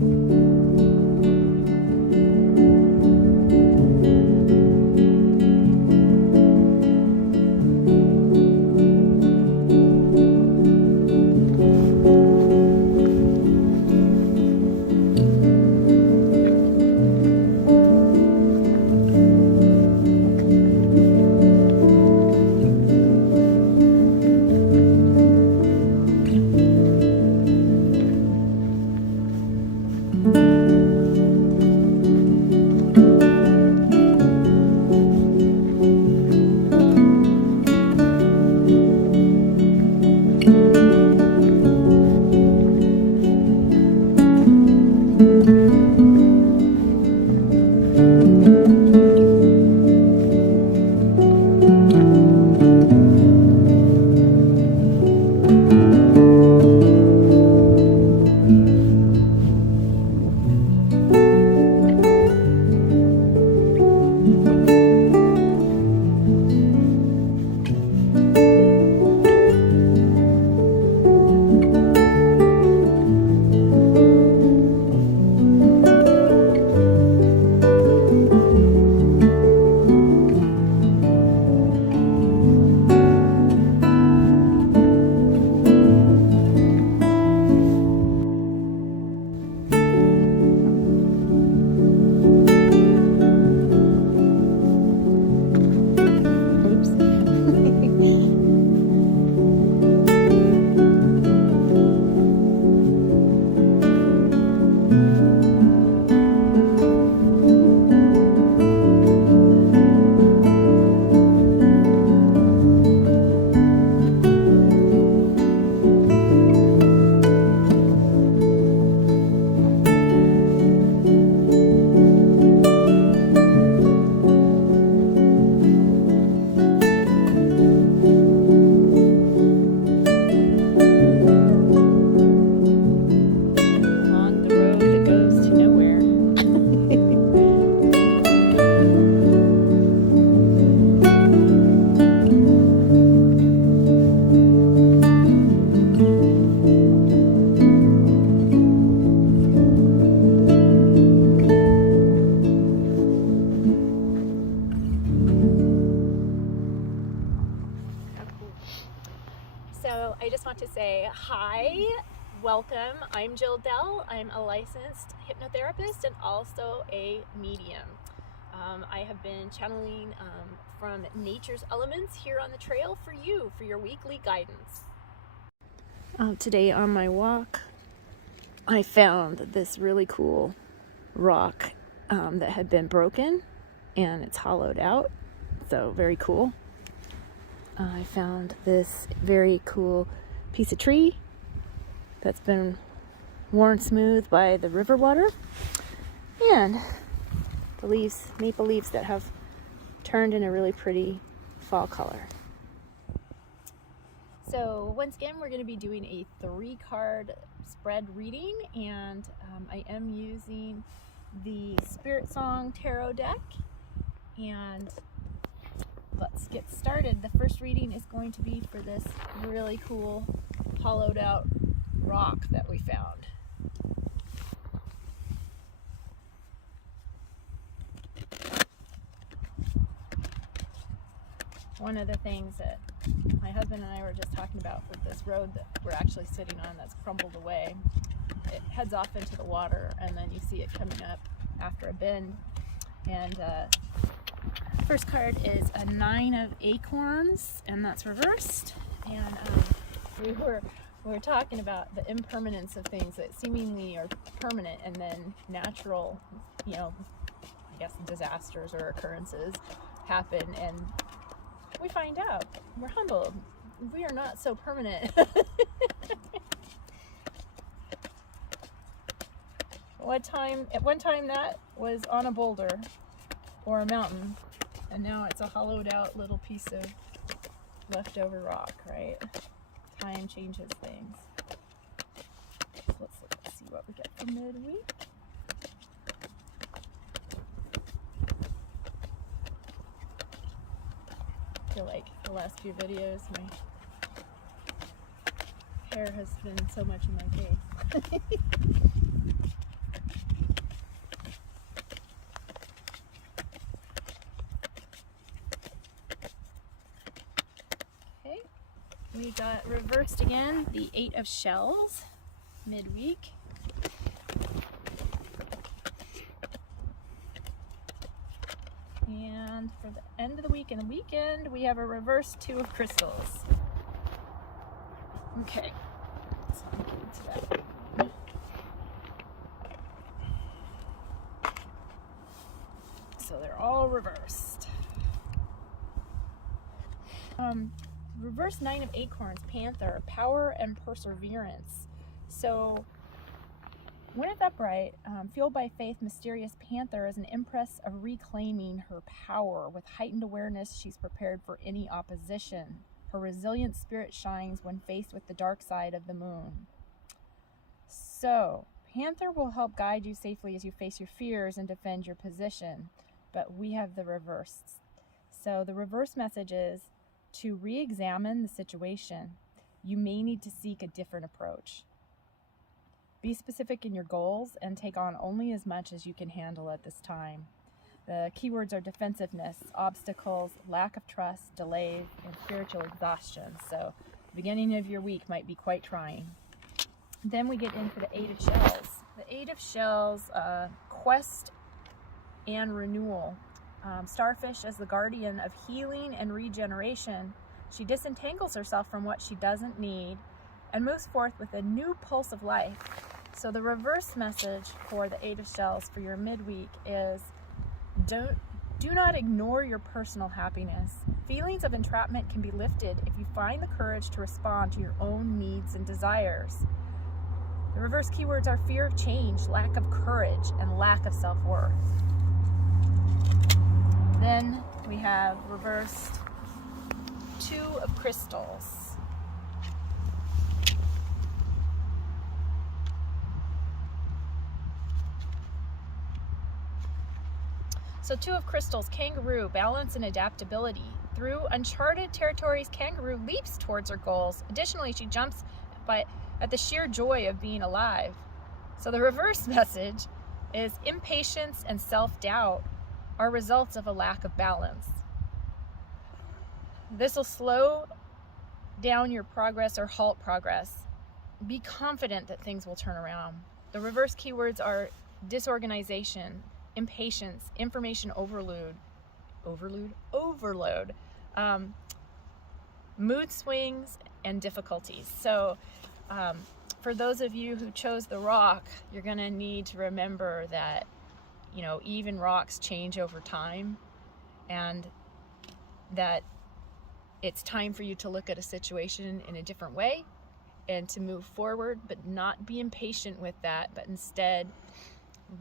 So I just want to say hi, welcome. I'm Jill Dell. I'm a licensed hypnotherapist and also a medium. I have been channeling from nature's elements here on the trail for you, for your weekly guidance. Today on my walk, I found this really cool rock that had been broken and it's hollowed out, so very cool. I found this very cool piece of tree that's been worn smooth by the river water, and the leaves, maple leaves that have turned in a really pretty fall color. So once again, we're going to be doing a 3-card spread reading, and I am using the Spirit Song Tarot deck, and let's get started. The first reading is going to be for this really cool hollowed out rock that we found. One of the things that my husband and I were just talking about with this road that we're actually sitting on that's crumbled away, it heads off into the water and then you see it coming up after a bend. And first card is a 9 of acorns, and that's reversed. And we were talking about the impermanence of things that seemingly are permanent, and then natural, I guess disasters or occurrences happen, and we find out we're humbled. We are not so permanent. At one time that was on a boulder or a mountain, and now it's a hollowed out little piece of leftover rock, right? Time changes things. Let's see what we get for midweek. I feel like the last few videos, my hair has been so much in my face. got reversed again, the 8 of Shells, midweek. And for the end of the week and the weekend, we have a reverse 2 of Crystals. Okay, so I'm getting to that. So they're all reversed. Reverse 9 of Acorns, Panther, power and perseverance. So when it's upright, fueled by faith, mysterious Panther is an empress of reclaiming her power. With heightened awareness, she's prepared for any opposition. Her resilient spirit shines when faced with the dark side of the moon. So, Panther will help guide you safely as you face your fears and defend your position. But we have the reverse. So the reverse message is to re-examine the situation. You may need to seek a different approach. Be specific in your goals and take on only as much as you can handle at this time. The keywords are defensiveness, obstacles, lack of trust, delays, and spiritual exhaustion. So the beginning of your week might be quite trying. Then we get into the 8 of Shells. The 8 of Shells, quest and renewal. Starfish as the guardian of healing and regeneration. She disentangles herself from what she doesn't need and moves forth with a new pulse of life. So the reverse message for the 8 of Shells for your midweek is do not ignore your personal happiness. Feelings of entrapment can be lifted if you find the courage to respond to your own needs and desires. The reverse keywords are fear of change, lack of courage, and lack of self-worth. Then we have reversed 2 of Crystals. So 2 of Crystals, Kangaroo, balance and adaptability. Through uncharted territories, Kangaroo leaps towards her goals. Additionally, she jumps at the sheer joy of being alive. So the reverse message is impatience and self-doubt are results of a lack of balance. This will slow down your progress or halt progress. Be confident that things will turn around. The reverse keywords are disorganization, impatience, information overload, mood swings, and difficulties. So for those of you who chose the rock, you're going to need to remember that, you know, even rocks change over time, and that it's time for you to look at a situation in a different way and to move forward, but not be impatient with that, but instead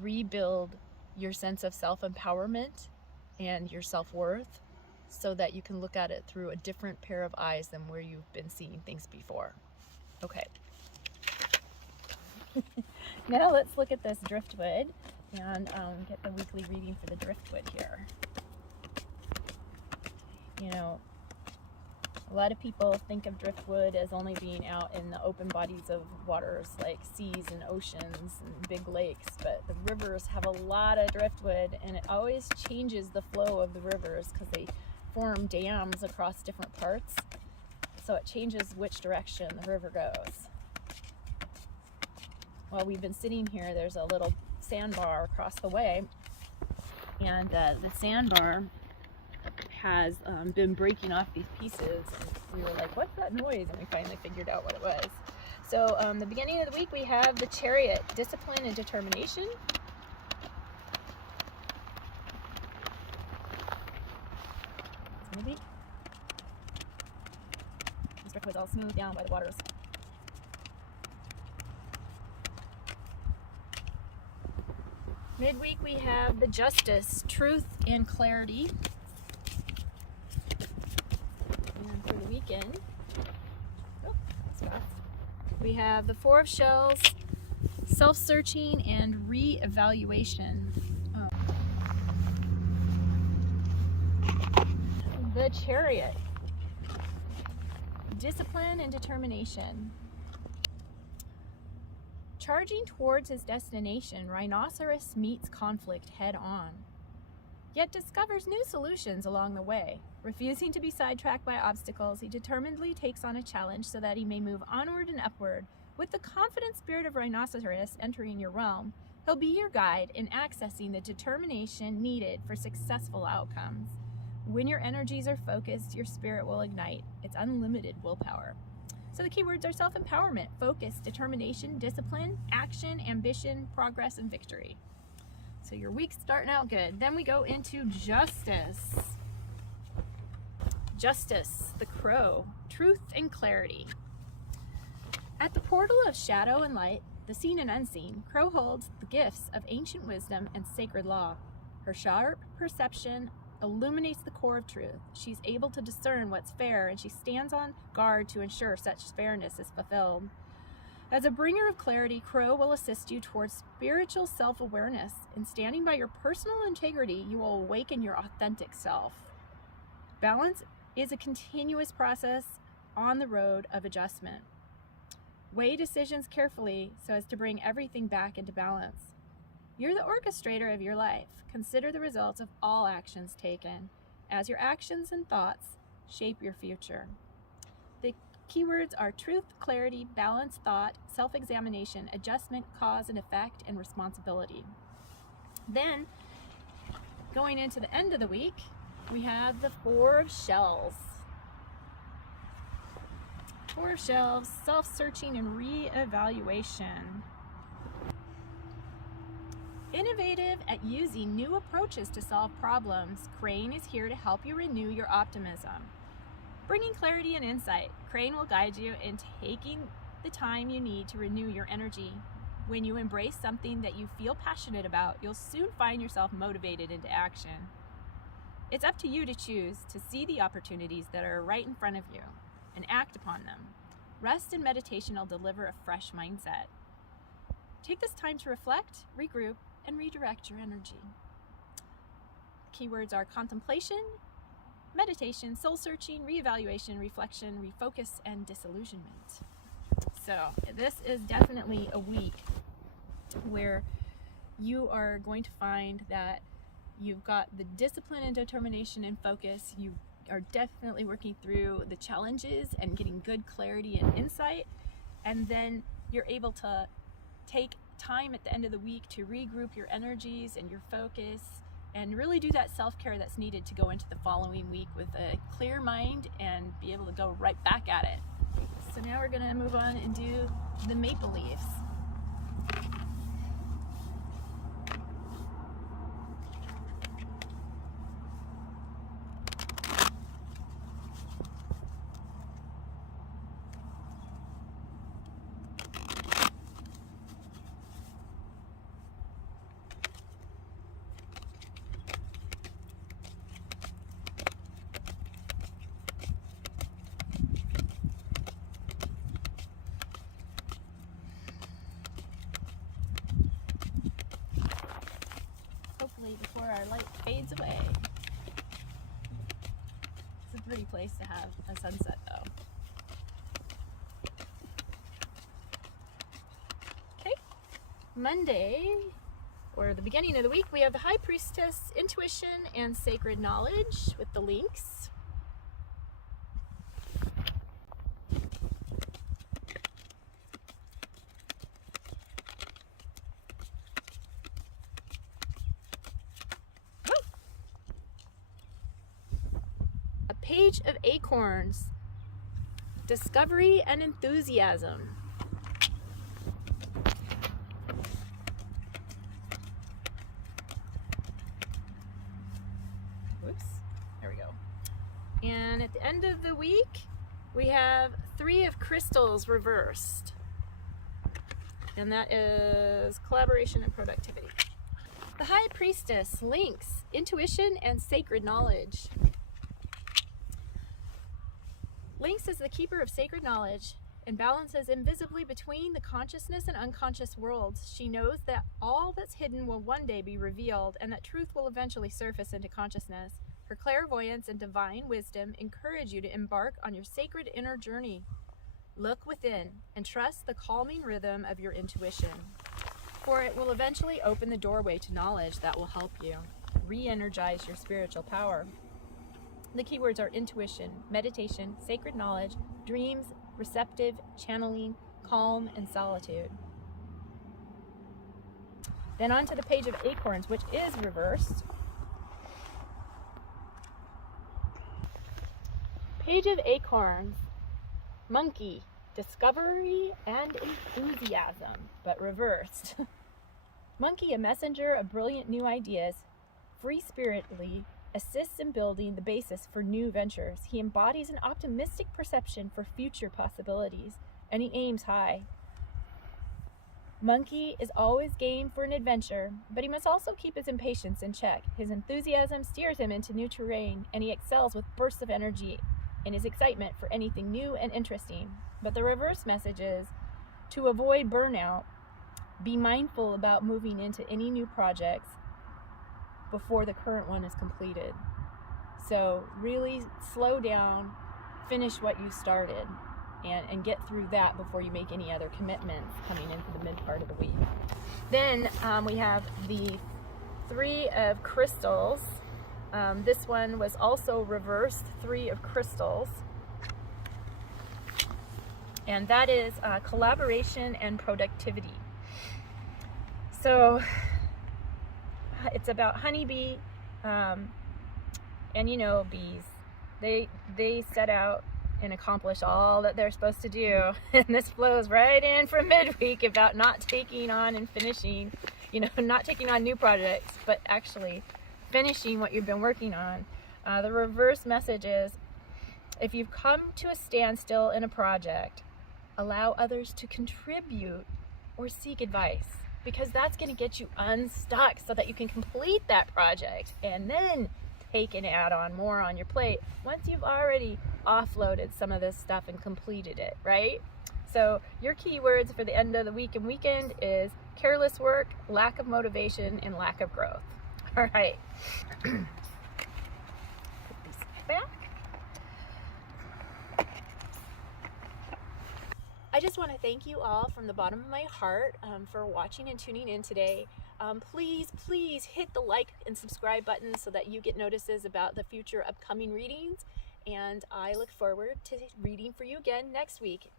rebuild your sense of self-empowerment and your self-worth so that you can look at it through a different pair of eyes than where you've been seeing things before. Okay. Now let's look at this driftwood and get the weekly reading for the driftwood here. You know, a lot of people think of driftwood as only being out in the open bodies of waters like seas and oceans and big lakes, but the rivers have a lot of driftwood, and it always changes the flow of the rivers because they form dams across different parts, so it changes which direction the river goes. While we've been sitting here, there's a little sandbar across the way, and the sandbar has been breaking off these pieces, and we were like, what's that noise? And we finally figured out what it was. So the beginning of the week, we have the Chariot, discipline and determination. It's midweek. This driftwood's all smoothed down by the waters. Midweek, we have the Justice, truth and clarity. And for the weekend, we have the 4 of Shells, self-searching and re-evaluation. The Chariot, discipline and determination. Charging towards his destination, Rhinoceros meets conflict head on. yet discovers new solutions along the way. Refusing to be sidetracked by obstacles, he determinedly takes on a challenge so that he may move onward and upward. With the confident spirit of rhinoceros entering your realm, he'll be your guide in accessing the determination needed for successful outcomes. When your energies are focused, your spirit will ignite its unlimited willpower. So the keywords are self-empowerment, focus, determination, discipline, action, ambition, progress, and victory. So your week's starting out good. Then we go into justice. Justice, the crow, truth and clarity. At the portal of shadow and light, the seen and unseen, Crow holds the gifts of ancient wisdom and sacred law. Her sharp perception illuminates the core of truth. She's able to discern what's fair, and she stands on guard to ensure such fairness is fulfilled. As a bringer of clarity, Crow will assist you towards spiritual self-awareness. In standing by your personal integrity, you will awaken your authentic self. Balance is a continuous process on the road of adjustment. Weigh decisions carefully so as to bring everything back into balance. You're the orchestrator of your life. Consider the results of all actions taken, as your actions and thoughts shape your future. The keywords are truth, clarity, balanced thought, self-examination, adjustment, cause and effect, and responsibility. Then, going into the end of the week, we have the Four of Shells. Four of Shells, self-searching and re-evaluation. Innovative at using new approaches to solve problems, Crane is here to help you renew your optimism. Bringing clarity and insight, Crane will guide you in taking the time you need to renew your energy. When you embrace something that you feel passionate about, you'll soon find yourself motivated into action. It's up to you to choose to see the opportunities that are right in front of you and act upon them. Rest and meditation will deliver a fresh mindset. Take this time to reflect, regroup, and redirect your energy. Keywords are contemplation, meditation, soul searching, reevaluation, reflection, refocus, and disillusionment. So this is definitely a week where you are going to find that you've got the discipline and determination and focus. You are definitely working through the challenges and getting good clarity and insight. And then you're able to take time at the end of the week to regroup your energies and your focus and really do that self-care that's needed to go into the following week with a clear mind and be able to go right back at it. So now we're going to move on and do the maple leaves. Before our light fades away. It's a pretty place to have a sunset though. Okay, Monday, or the beginning of the week, we have the High Priestess, Intuition, and Sacred Knowledge with the links. Page of Acorns, Discovery and Enthusiasm. Whoops, there we go. And at the end of the week, we have Three of Crystals reversed. And that is collaboration and productivity. The High Priestess, links, intuition, and sacred knowledge. Lynx is the keeper of sacred knowledge and balances invisibly between the consciousness and unconscious worlds. She knows that all that's hidden will one day be revealed and that truth will eventually surface into consciousness. Her clairvoyance and divine wisdom encourage you to embark on your sacred inner journey. Look within and trust the calming rhythm of your intuition, for it will eventually open the doorway to knowledge that will help you. re-energize your spiritual power. The keywords are intuition, meditation, sacred knowledge, dreams, receptive, channeling, calm, and solitude. Then on to the Page of Acorns, which is reversed. Page of Acorns, monkey, discovery and enthusiasm, but reversed. Monkey, a messenger of brilliant new ideas, free-spiritedly assists in building the basis for new ventures. He embodies an optimistic perception for future possibilities, and he aims high. Monkey is always game for an adventure, but he must also keep his impatience in check. His enthusiasm steers him into new terrain, and he excels with bursts of energy in his excitement for anything new and interesting. But the reverse message is, to avoid burnout, be mindful about moving into any new projects before the current one is completed. So really slow down, finish what you started, and get through that before you make any other commitments coming into the mid part of the week. Then we have the Three of Crystals. This one was also reversed, Three of Crystals. And that is collaboration and productivity. So it's about honeybee, and you know, bees. They set out and accomplish all that they're supposed to do, and this flows right in from midweek about not taking on and finishing, not taking on new projects, but actually finishing what you've been working on. The reverse message is, if you've come to a standstill in a project, allow others to contribute or seek advice, because that's going to get you unstuck so that you can complete that project and then take and add on more on your plate once you've already offloaded some of this stuff and completed it, right? So your keywords for the end of the week and weekend is careless work, lack of motivation, and lack of growth. All right. Put these back. I just want to thank you all from the bottom of my heart for watching and tuning in today. Please hit the like and subscribe button so that you get notices about the future upcoming readings. And I look forward to reading for you again next week.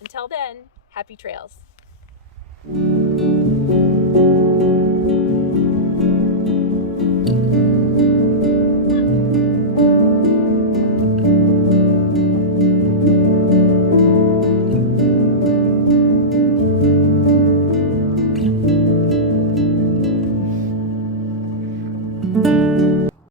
Until then, happy trails.